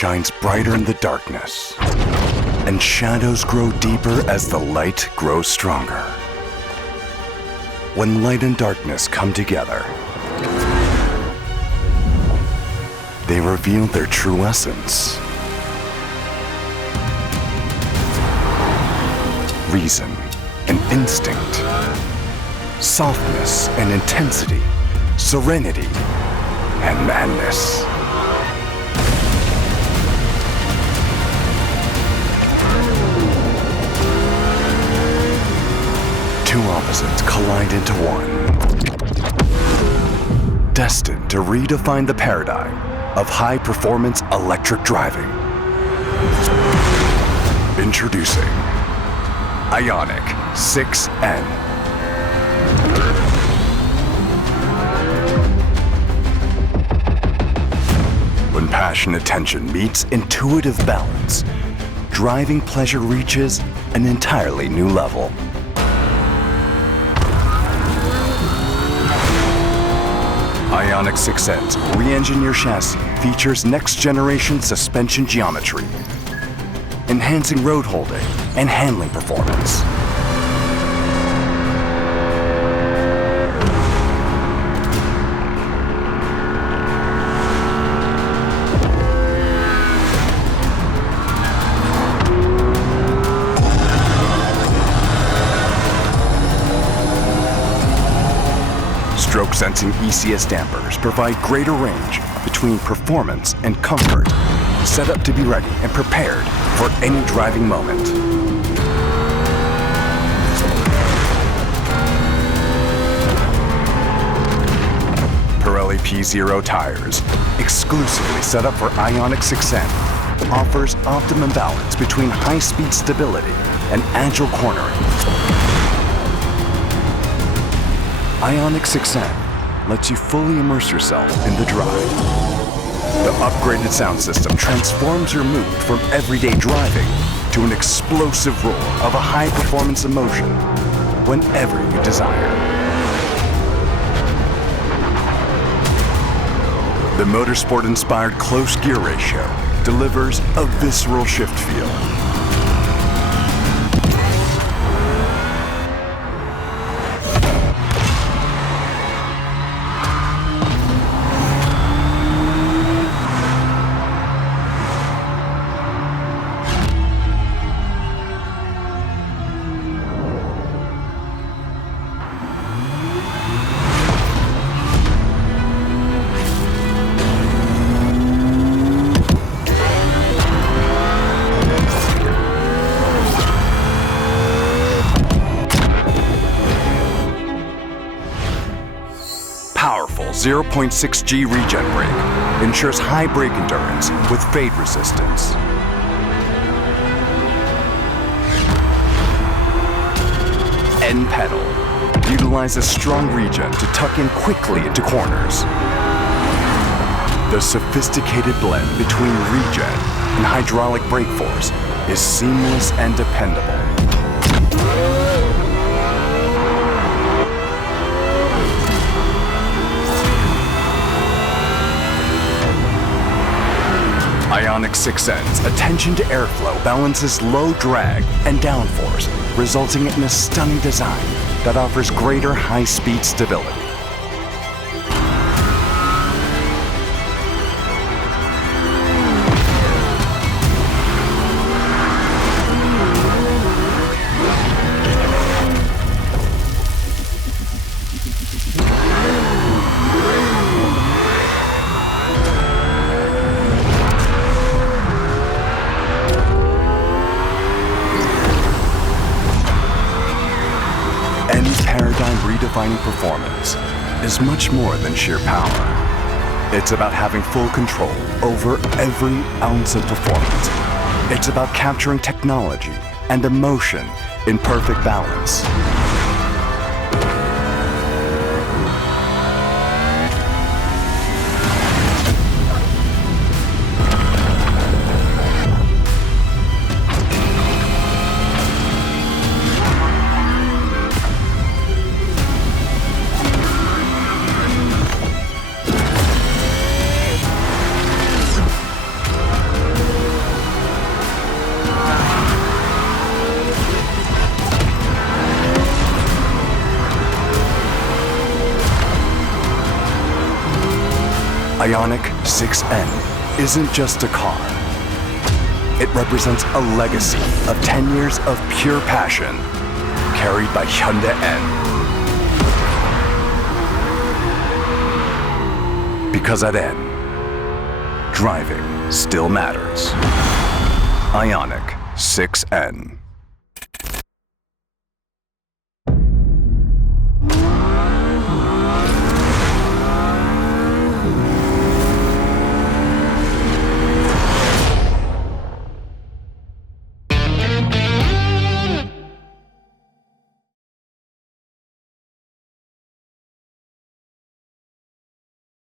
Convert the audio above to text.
shines brighter in the darkness, and shadows grow deeper as the light grows stronger. When light and darkness come together, they reveal their true essence. Reason and instinct, softness and intensity, serenity and madness. Two opposites collide into one, destined to redefine the paradigm of high-performance electric driving. Introducing IONIQ 6N. When passionate tension meets intuitive balance, driving pleasure reaches an entirely new level. IONIQ 6N's re-engineered chassis features next-generation suspension geometry, enhancing road holding and handling performance. Stroke-sensing ECS dampers provide greater range between performance and comfort, set up to be ready and prepared for any driving moment. Pirelli P0 tires, exclusively set up for IONIQ 6N, offers optimum balance between high-speed stability and agile cornering. IONIQ 6N lets you fully immerse yourself in the drive. The upgraded sound system transforms your mood from everyday driving to an explosive roar of a high-performance emotion whenever you desire. The motorsport-inspired close gear ratio delivers a visceral shift feel. Powerful 0.6G regen brake ensures high brake endurance with fade resistance. N pedal utilizes strong regen to tuck in quickly into corners. The sophisticated blend between regen and hydraulic brake force is seamless and dependable. IONIQ 6N's attention to airflow balances low drag and downforce, resulting in a stunning design that offers greater high-speed stability. N's paradigm-redefining performance is much more than sheer power. It's about having full control over every ounce of performance. It's about capturing technology and emotion in perfect balance. IONIQ 6N isn't just a car. It represents a legacy of 10 years of pure passion carried by Hyundai N. Because at N, driving still matters. IONIQ 6N.